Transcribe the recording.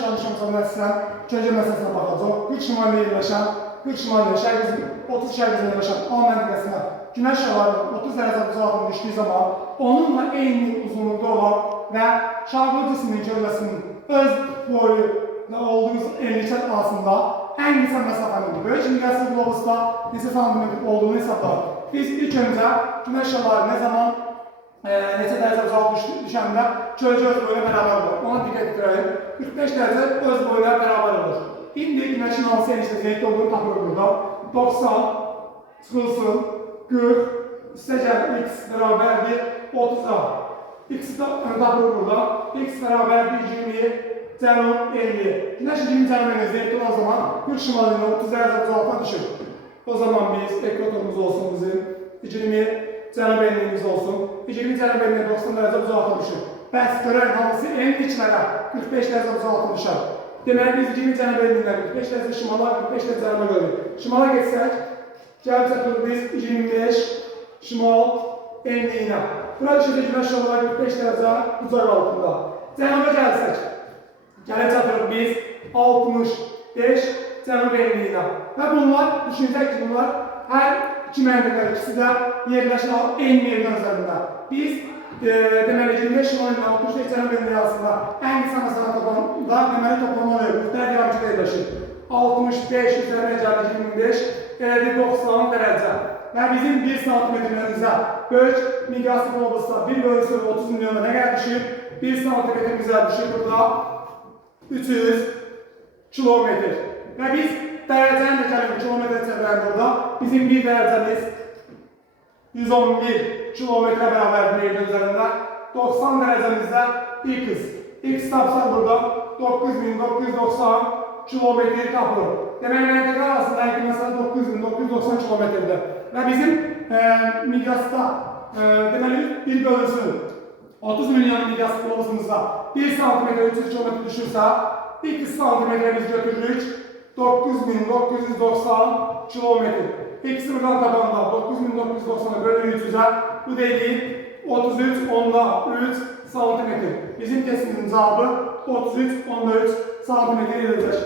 çalışmamıza nəsilən Gəncə məsələsinə baxacaq. Qırk şimalda yerləşən, 30 şərqində yerləşən A məntəqəsinə günəş şəlalarının 30 dərəcə uzaqlığına düşdüyü zaman onunla eyni uzunluqda olan və şarqlı cismin gövdəsinin öz boyu olduğu enliklər arasında ən qısa məsafənin böyük miqyaslı qlobusda neçə santimetr olduğunu hesablayırıq. Biz ilk öncə günəş şəlaları nə zaman neçə dərəcə uzaq düşəndə gölcə öz boyuna bərabər olur. Ona diqqət edirək. 45 dərəcə öz boyuna bərabər olur. İndi günəşin hansı enlikdə zeytdə olduğunu tapırıq burada. 90 çıxılsın 40 üstə gəl x bərabərdir 30'a. X'i tapırıq burada. X bərabərdir 20 cənub 50. Günəş 20 cənub 50 zeytdə olan zaman 40 şimalıyla 30 dərəcə uzaqdan düşür. O zaman biz ekvatorumuz olsun bizim 20 cənub 50'miz olsun. 20 cənub 50'yə 90 dərəcə uzaqdan düşür. Bəs görək hansı enliklərə 45 dərəcə uzaqdan düşər. Deməli biz 20 cənub 50'dən 45 dərəcə şimala, 45 dərəcə cənuba görürük. Şimala geçsək, gəlib çatırıq biz 25 şimal 50'yə. Bura düşəcək günəş şəlaları 45 dərəcə uzaq altında. Cənuba gəlsək, gəlib çatırıq biz 65 cənub 50'yə. Və bunlar, düşünəcək ki bunlar hər iki məntəqələr ikisi də yerləşən eyni meridian üzərində. Biz deməli 25 şimal ilə 65 cənub 50 arasında ən qısa məsafə tapanda deməli toplama oluyor. Müxtəlif diametrdə yerləşir. 65 üzərinə gəlir 25 elədir 90 dərəcə. Və bizim 1 santimetrimizə böyük miqyaslı qlobusda 1/30 milyona nə qədər düşür? 1 santimetrimizə düşür burada 300 kilometr. Və biz dərəcəni də gəlir kilometrə çevirəndə burada. Bizim bir dərəcəmiz 111 kilometrə bərabərdir meridian üzərində. 90 dərəcəmizdə x. X tapsaq burada 9990 kilometr tapılır. Demək məntəqə arasında məsələn 9990 kilometrdir. Və bizim miqyasda deməli 1/30 milyon miqyaslı qlobusumuzda 1 santimetrə 300 kilometr düşürsə, 2 santimetrə biz götürürük 9990 kilometr. X'i buradan tapanda 9990'ı bölü 300'e bu dediği 33,3 santimetr. Bizim testimizin cevabı 33,3 santimetr edecek.